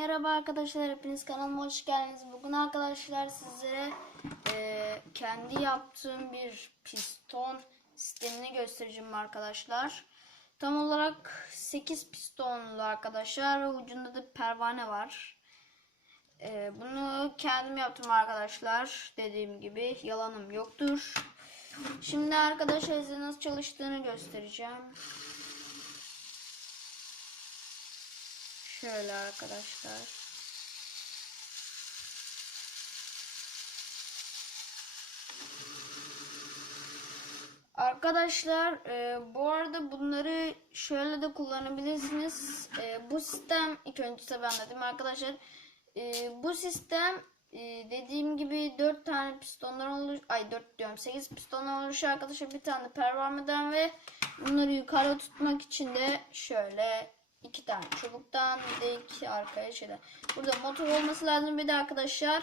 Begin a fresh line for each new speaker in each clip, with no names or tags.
Merhaba arkadaşlar, hepiniz kanalıma hoş geldiniz. Bugün arkadaşlar sizlere eee, kendi yaptığım bir piston sistemini göstereceğim arkadaşlar. Tam olarak 8 pistonlu arkadaşlar ve ucunda da pervane var. Eee, bunu kendim yaptım arkadaşlar. Dediğim gibi yalanım yoktur. Şimdi arkadaşlar size nasıl çalıştığını göstereceğim. Şöyle arkadaşlar. Arkadaşlar e, bu arada bunları şöyle de kullanabilirsiniz. E, bu sistem ilk önce tabi anladım arkadaşlar. E, bu sistem e, dediğim gibi 4 tane pistondan oluş ay 4 diyorum 8 pistondan oluşuyor arkadaşlar. Bir tane pervaneden ve bunları yukarı tutmak için de şöyle iki tane çubuktan bir de iki arkaya şeyler. Burada motor olması lazım bir de arkadaşlar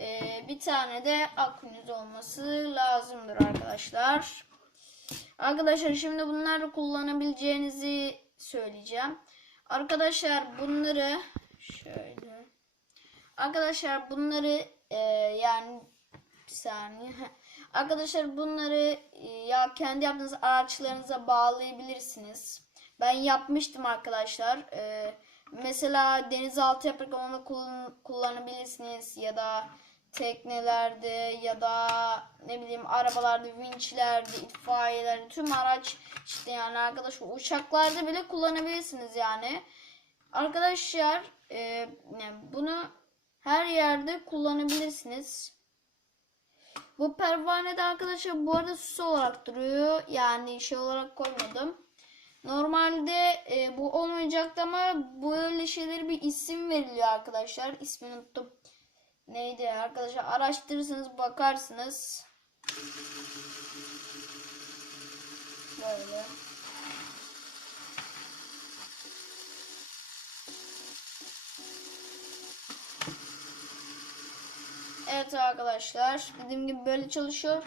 e, bir tane de akünüz olması lazımdır arkadaşlar. Arkadaşlar şimdi bunları kullanabileceğinizi söyleyeceğim. Arkadaşlar bunları şöyle Arkadaşlar bunları e, yani bir saniye. Arkadaşlar bunları e, ya kendi yaptığınız araçlarınıza bağlayabilirsiniz. Ben yapmıştım arkadaşlar. E, mesela denizaltı onu kullan- kullanabilirsiniz ya da teknelerde ya da ne bileyim arabalarda, vinçlerde, itfaiyelerde tüm araç işte yani arkadaşlar uçaklarda bile kullanabilirsiniz yani. Arkadaşlar e, yani bunu her yerde kullanabilirsiniz. Bu pervane de arkadaşlar bu arada süs olarak duruyor. Yani şey olarak koymadım. Normalde e, bu olmayacaktı ama böyle şeylere bir isim veriliyor arkadaşlar. İsmini unuttum. Neydi arkadaşlar araştırırsınız bakarsınız. Böyle. Evet arkadaşlar dediğim gibi böyle çalışıyor.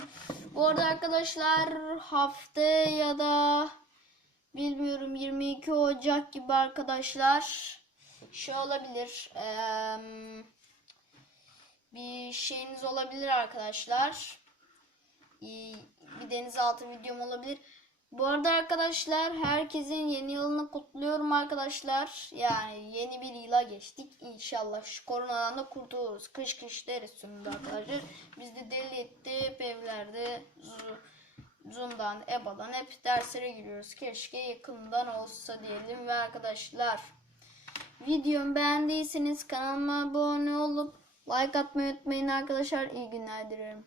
Bu arada arkadaşlar hafta ya da bilmiyorum 22 Ocak gibi arkadaşlar şey olabilir. eee, bir şeyiniz olabilir arkadaşlar. Bir denizaltı videom olabilir. Bu arada arkadaşlar herkesin yeni yılını kutluyorum arkadaşlar. Yani yeni bir yıla geçtik. İnşallah şu koronadan da kurtuluruz. Kış kış deriz arkadaşlar. Biz de deli etti evlerde Zoom'dan, EBA'dan hep derslere giriyoruz. Keşke yakından olsa diyelim ve arkadaşlar videomu beğendiyseniz kanalıma abone olup like atmayı unutmayın arkadaşlar. İyi günler dilerim.